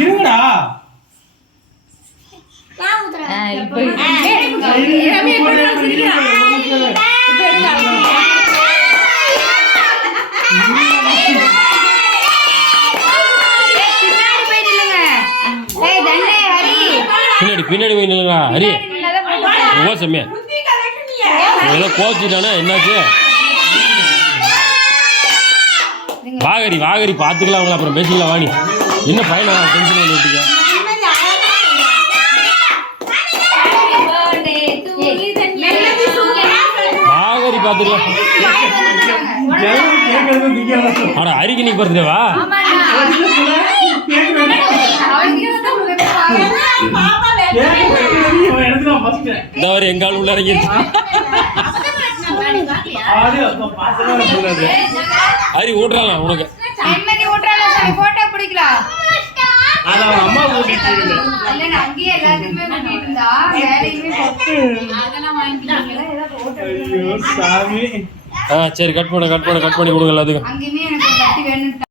இருங்கடா பின்னாடி பின்னாடி போய் நில்லுங்க ஹரி. ரொம்ப செம்மையா ஏதோ கோச்சிட்டானா என்னாச்சு? வாகரி வாகரி பார்த்துக்கலாம் அவங்கள அப்புறம் பேசிக்கலாம். வாணி என்ன பையனா டென்ஷன் பண்ணி விட்டீங்க? வாகரி பார்த்துக்கலாம். ஆனா ஹரிக்கு நீ பர்த்டேவா? எங்க ஆள் உள்ள இறங்கி ஹரி ஊட்டுறான் உனக்கு. போட்டோ பிடிக்கலாம். அம்மா கூட்டிட்டு சரி கட் பண்ணி கொடுங்க எல்லாத்துக்கும்.